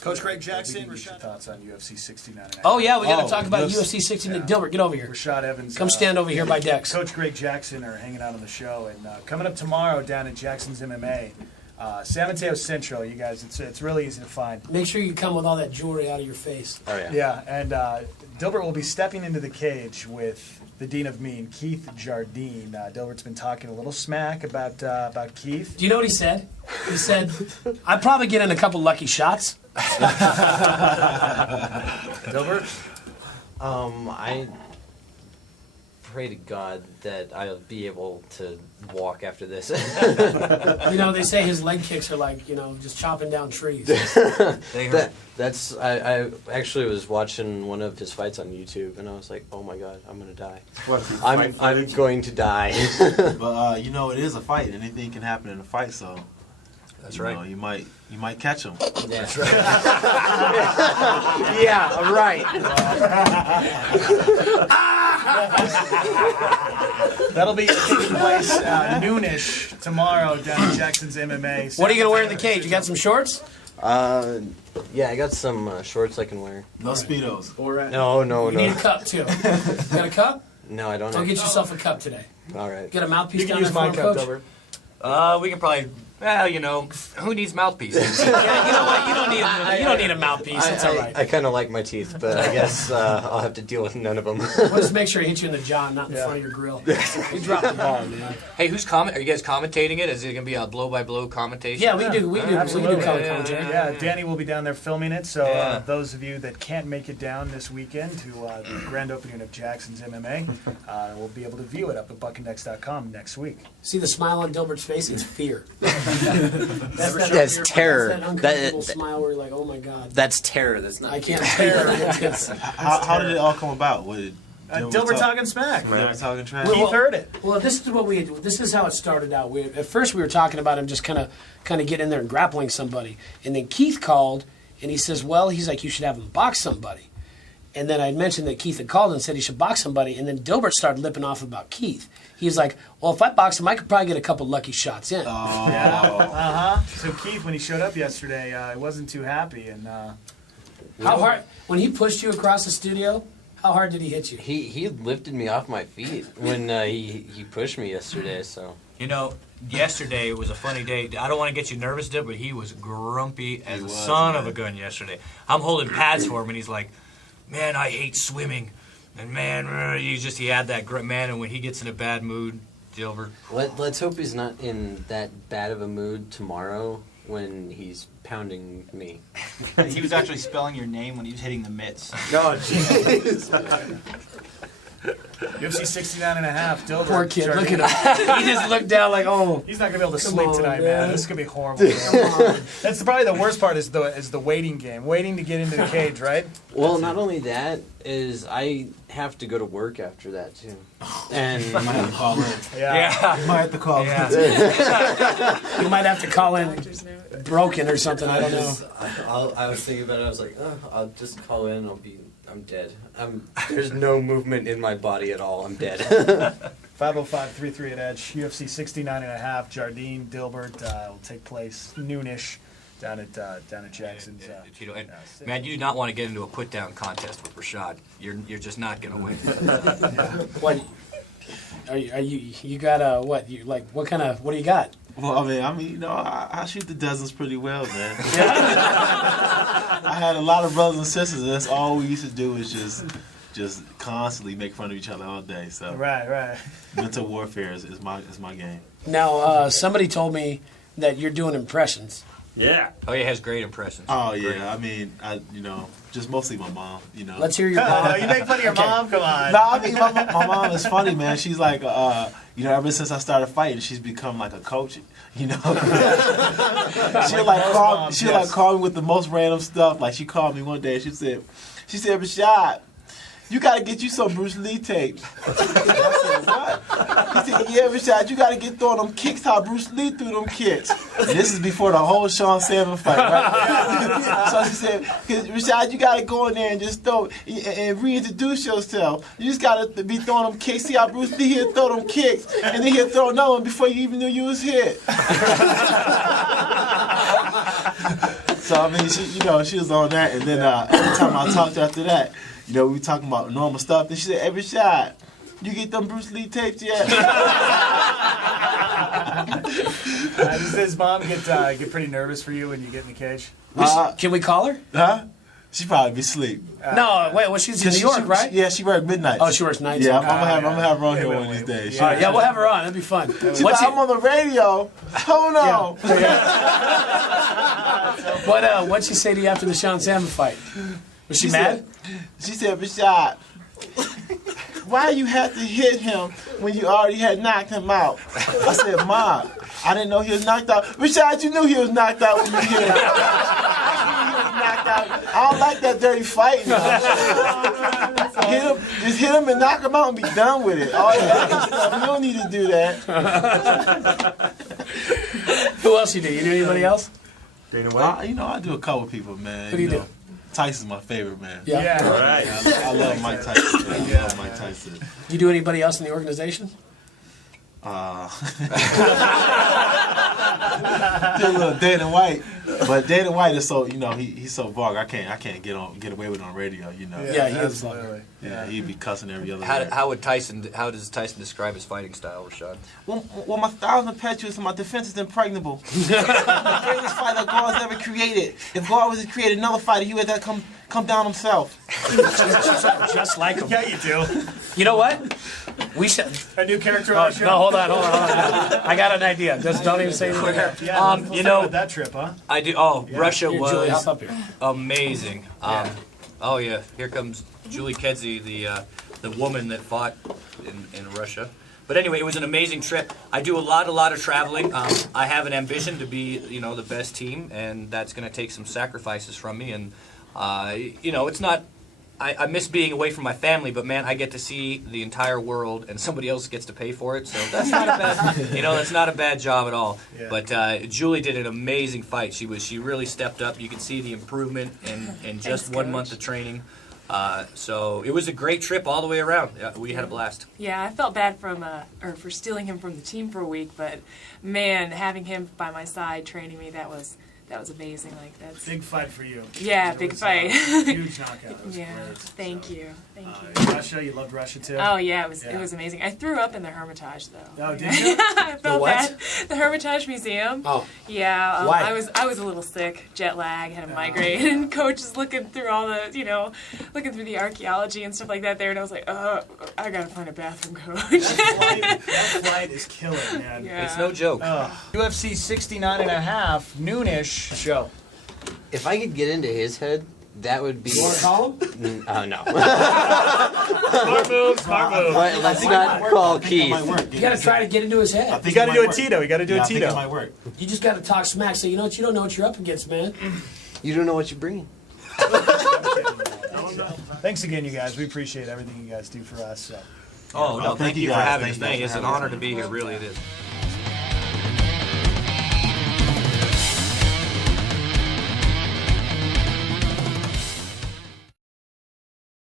Coach Greg Jackson, Rashad. Thoughts on UFC 69? Oh, yeah, we got to talk about UFC 69. Yeah. Dilbert, get over here. Rashad Evans. Come stand over here by Dex. Coach Greg Jackson are hanging out on the show. And coming up tomorrow down at Jackson's MMA, San Mateo Central, you guys, it's really easy to find. Make sure you come with all that jewelry out of your face. Oh, yeah. Yeah, and Dilbert will be stepping into the cage with the Dean of Mean, Keith Jardine. Dilbert's been talking a little smack about Keith. Do you know what he said? He said, I'd probably get in a couple lucky shots. Dilbert? I pray to God that I'll be able to walk after this. You know, they say his leg kicks are like, just chopping down trees. They hurt. I actually was watching one of his fights on YouTube, and I was like, oh my God, I'm going to die. I'm going to die. But, it is a fight. Anything can happen in a fight, so... That's right. You might catch him. Yeah. That's right. Yeah, right. That'll be taking place noonish tomorrow down at Jackson's MMA. What are you going to wear in the cage? You got some shorts? Yeah, I got some shorts I can wear. No Speedos. No. You need a cup, too. You got a cup? No, I don't. Go get yourself a cup today. All right. Get a mouthpiece You can down use there my for cup, Coach. Dilbert. We can probably, who needs mouthpieces? Yeah, you know what? You don't need a mouthpiece. It's all right. I kind of like my teeth, but I guess I'll have to deal with none of them. Well, just make sure he hits you in the jaw, not in front of your grill. You dropped the ball, man. Hey, are you guys commentating it? Is it going to be a blow-by-blow commentation? Yeah, we do. We do Absolutely. commentary. Yeah, Danny will be down there filming it. So those of you that can't make it down this weekend to the grand opening of Jackson's MMA, will be able to view it up at buckandex.com next week. See the smile on Dilbert's face? It's fear. That's terror. That's that uncomfortable smile where you're like, oh my God. That's terror. That's not. I can't terror. How did it all come about? Dilbert talking smack. Dilbert talking trash. Keith heard it. Well, this is how it started out. At first we were talking about him just kind of getting in there and grappling somebody, and then Keith called and he says, he's like, you should have him box somebody. And then I mentioned that Keith had called and said he should box somebody, and then Dilbert started lipping off about Keith. He's like, well, if I box him, I could probably get a couple lucky shots in. Oh. Yeah. So Keith, when he showed up yesterday, he wasn't too happy. And how hard, when he pushed you across the studio, how hard did he hit you? He lifted me off my feet when he pushed me yesterday, so... Yesterday was a funny day. I don't want to get you nervous, Dib, but he was grumpy as a son of a gun yesterday. I'm holding pads for him, and he's like, man, I hate swimming. And man, he had that man, and when he gets in a bad mood, Dilbert. Let's hope he's not in that bad of a mood tomorrow when he's pounding me. He was actually spelling your name when he was hitting the mitts. Oh, jeez. UFC 69.5, Dilbert. Poor kid, look at him. He just looked down like, oh. He's not going to be able to sleep tonight, man. This is going to be horrible. That's probably the worst part is the waiting game. Waiting to get into the cage, right? Well, not only that, is I have to go to work after that, too. And You might have to call in. Yeah. You might have to call in. You might have to call in broken or something, I don't know. I was thinking about it, I was like, I'll just call in, I'm dead. There's no movement in my body at all. I'm dead. 505-33 at Edge. UFC 69.5. Jardine, Dilbert will take place noonish down at Jackson's. Tito, man, you do not want to get into a put-down contest with Rashad. You're just not going to win. What? Are you got what? What do you got? Well, I mean, I shoot the dozens pretty well, man. I had a lot of brothers and sisters, and that's all we used to do is just constantly make fun of each other all day. So Right. mental warfare is my game. Now, somebody told me that you're doing impressions. Yeah. Oh, he has great impressions. Oh yeah, Great. I mean, just mostly my mom. Let's hear your mom. No, you make fun of your mom? Come on. No, I mean my mom is funny, man. She's like, ever since I started fighting, she's become like a coach. She'll call me with the most random stuff. Like she called me one day and she said, Rashad, you gotta get you some Bruce Lee tape. I said, what? He said, yeah, Rashad, you gotta get throwing them kicks how Bruce Lee threw them kicks. And this is before the whole Sean Salmon fight, right? So she said, Rashad, you gotta go in there and just throw and reintroduce yourself. You just gotta be throwing them kicks. See how Bruce Lee he'll throw them kicks, and then he'll throw another one before you even knew you was hit. So I mean, she was on that, and then every time I talked to her after that, we were talking about normal stuff. Then she said, "Hey, Rashad, you get them Bruce Lee tapes yet?" Does his mom get pretty nervous for you when you get in the cage? Can we call her? Huh? She probably be asleep. No, wait. Well, she's in New York, right? Yeah, she works midnight. Oh, she works nights. Yeah, I'm gonna have her on here one of these days. All right, yeah, we'll have her on. That'd be fun. She's like, I'm on the radio. Hold on. What'd she say to you after the Sean Salmon fight? Was she mad? She said, Rashad, why you had to hit him when you already had knocked him out? I said, Mom, I didn't know he was knocked out. Rashad, you knew he was knocked out when you hit him. I don't like that dirty fighting. Just hit him and knock him out and be done with it. All that other stuff, you don't need to do that. Who else you do? You do anybody else? Dana White? I do a couple people, man. Who do you do? Tyson's my favorite, man. Yeah. All right. I love Mike Tyson. I love Mike Tyson. Do you do anybody else in the organization? Do a little Dana White, but Dana White is so he's so vulgar. I can't get away with it on radio. Yeah, he is vulgar. Yeah, he'd be cussing every other How word. does Tyson describe his fighting style, Rashad? Well, my style's impetuous and my defense is impregnable. The greatest fighter God's ever created. If God was to create another fighter, he would have to come down himself. Just like him. Yeah, you do. You know what? We should. A new character on the show? No, hold on. I got an idea. Just don't even say anything. Yeah, that trip, huh? I do. Oh, Yeah. Russia Here, was Julie, hop up here. amazing. Oh yeah, here comes Julie Kedzie, the woman that fought in Russia. But anyway, it was an amazing trip. I do a lot of traveling. I have an ambition to be, the best team, and that's going to take some sacrifices from me. And it's not. I miss being away from my family, but man, I get to see the entire world, and somebody else gets to pay for it. So that's not a bad, that's not a bad job at all. Yeah. But Julie did an amazing fight. She really stepped up. You can see the improvement in just 1 month of training. So it was a great trip all the way around. We had a blast. Yeah, I felt bad for stealing him from the team for a week, but man, having him by my side training me, that was amazing. Like that's Big fight for you. Yeah, It big was, fight. Huge knockout. It was Yeah, great. thank you. Russia, you loved Russia too? Oh yeah, it was amazing. I threw up in the Hermitage though. Oh, did you? I felt what? bad. The Hermitage Museum. Oh. Yeah, Why? I was a little sick, jet lag, had a migraine, and Coach is looking through all the looking through the archaeology and stuff like that there, and I was like, I gotta find a bathroom, Coach. That flight is killing, man. Yeah. It's no joke. UFC 69.5 noonish show. If I could get into his head, that would be. You want to call him? No. Smart move. But let's not call Keith. You got to try to get into his head. You got to do a Tito. You got to do a I think Tito. it might work. You just got to talk smack. Say, you don't know what you're up against, man. You don't know what you're bringing. Thanks again, you guys. We appreciate everything you guys do for us. So. Oh no, thank thank you you for guys. having Thank us. you guys It's for an having honor us. to be here. Really, it is.